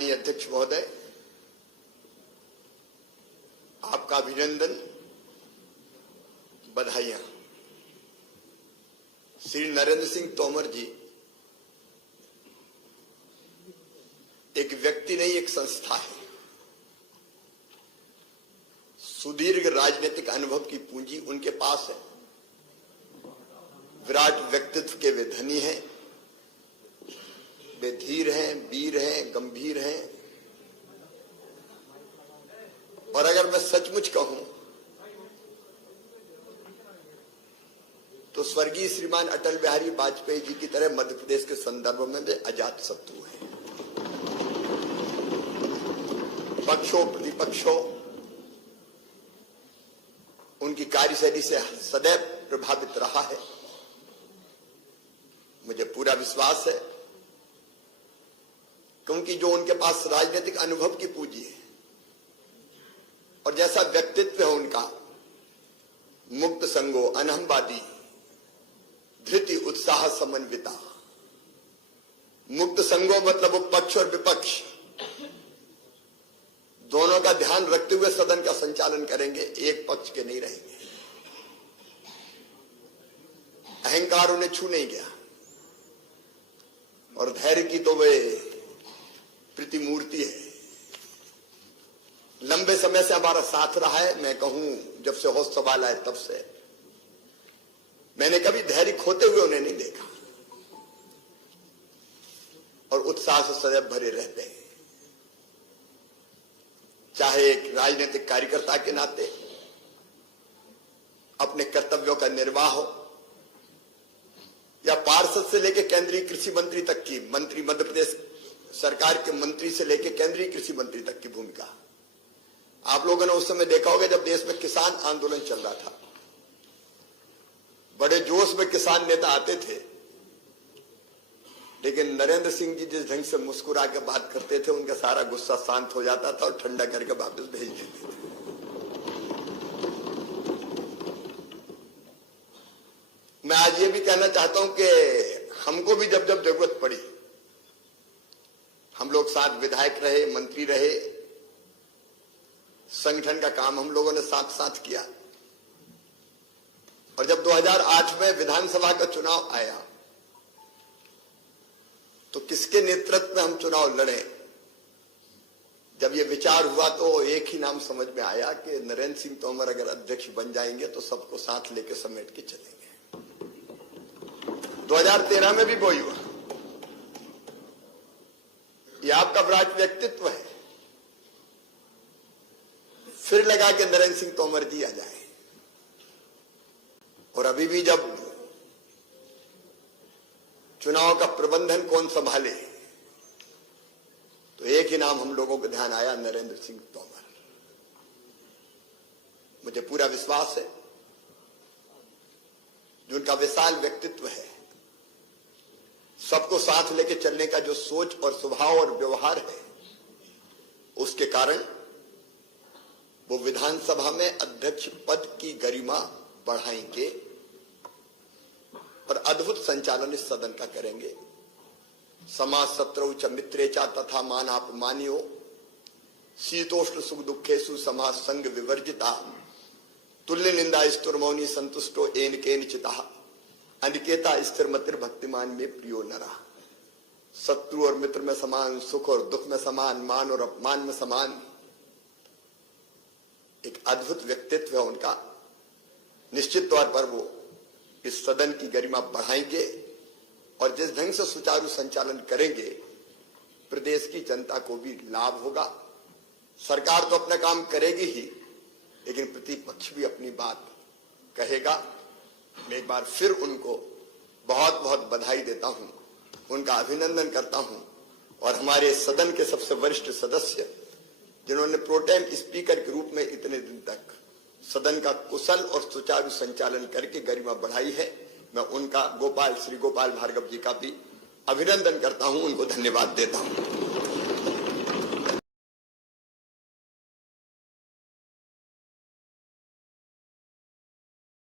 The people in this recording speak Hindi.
माननीय अध्यक्ष महोदय, आपका अभिनंदन, बधाइयां। श्री नरेंद्र सिंह तोमर जी एक व्यक्ति नहीं, एक संस्था है। सुदीर्घ राजनीतिक अनुभव की पूंजी उनके पास है। विराट व्यक्तित्व के वे धनी हैं, वे धीर हैं, वीर हैं, गंभीर हैं। और अगर मैं सचमुच कहूं तो स्वर्गीय श्रीमान अटल बिहारी वाजपेयी जी की तरह मध्य प्रदेश के संदर्भ में वे अजात शत्रु हैं। पक्षों प्रतिपक्षों उनकी कार्यशैली से सदैव प्रभावित रहा है। मुझे पूरा विश्वास है क्योंकि जो उनके पास राजनीतिक अनुभव की पूंजी है और जैसा व्यक्तित्व है उनका, मुक्त संगो, अनहमवादी, धृति, उत्साह, समन्विता। मुक्त संगो मतलब वो पक्ष और विपक्ष दोनों का ध्यान रखते हुए सदन का संचालन करेंगे, एक पक्ष के नहीं रहेंगे। अहंकार उन्हें छू नहीं गया और धैर्य की तो वे प्रतिमूर्ति है। लंबे समय से हमारा साथ रहा है। मैं कहूं जब से होश सवाल आए तब से मैंने कभी धैर्य खोते हुए उन्हें नहीं देखा और उत्साह से सदैव भरे रहते हैं। चाहे एक राजनीतिक कार्यकर्ता के नाते अपने कर्तव्यों का निर्वाह हो या पार्षद से लेकर केंद्रीय कृषि मंत्री तक की, मंत्री, मध्य प्रदेश सरकार के मंत्री से लेकर केंद्रीय कृषि मंत्री तक की भूमिका। आप लोगों ने उस समय देखा होगा जब देश में किसान आंदोलन चल रहा था, बड़े जोश में किसान नेता आते थे, लेकिन नरेंद्र सिंह जी जिस ढंग से मुस्कुरा के बात करते थे उनका सारा गुस्सा शांत हो जाता था और ठंडा करके वापस भेज देते थे। मैं आज ये भी कहना चाहता हूं कि हमको भी जब जब जरूरत पड़ी, हम लोग साथ विधायक रहे, मंत्री रहे, संगठन का काम हम लोगों ने साथ साथ किया। और जब 2008 में विधानसभा का चुनाव आया तो किसके नेतृत्व में हम चुनाव लड़े, जब ये विचार हुआ तो एक ही नाम समझ में आया कि नरेंद्र सिंह तोमर अगर अध्यक्ष बन जाएंगे तो सबको साथ लेकर समेट के चलेंगे। 2013 में भी वही हुआ। ये आपका विराट व्यक्तित्व है, फिर लगा कि नरेंद्र सिंह तोमर जी आ जाए। और अभी भी जब चुनाव का प्रबंधन कौन संभाले तो एक ही नाम हम लोगों को ध्यान आया, नरेंद्र सिंह तोमर। मुझे पूरा विश्वास है जो उनका विशाल व्यक्तित्व है, सबको साथ लेके चलने का जो सोच और स्वभाव और व्यवहार है, उसके कारण वो विधानसभा में अध्यक्ष पद की गरिमा बढ़ाएंगे और अद्भुत संचालन इस सदन का करेंगे। समाज शत्रु च मित्रे चा तथा मानापमानियो शीतोष्ण सुख दुखेषु समाज संग विवर्जिता तुल्य निंदा स्तुर्मौनी संतुष्टो एन केन चिता अनिकेता स्थिर मतिर भक्तिमान में प्रियो नरा। शत्रु और मित्र में समान, सुख और दुख में समान, मान और अपमान में समान। एक अद्भुत व्यक्तित्व है उनका। निश्चित तौर पर वो इस सदन की गरिमा बढ़ाएंगे और जिस ढंग से सुचारू संचालन करेंगे प्रदेश की जनता को भी लाभ होगा। सरकार तो अपना काम करेगी ही, लेकिन प्रतिपक्ष भी अपनी बात कहेगा। मैं एक बार फिर उनको बहुत बहुत बधाई देता हूं, उनका अभिनंदन करता हूं। और हमारे सदन के सबसे वरिष्ठ सदस्य जिन्होंने प्रोटेम स्पीकर के रूप में इतने दिन तक सदन का कुशल और सुचारू संचालन करके गरिमा बढ़ाई है, मैं उनका श्री गोपाल भार्गव जी का भी अभिनंदन करता हूं, उनको धन्यवाद देता हूं।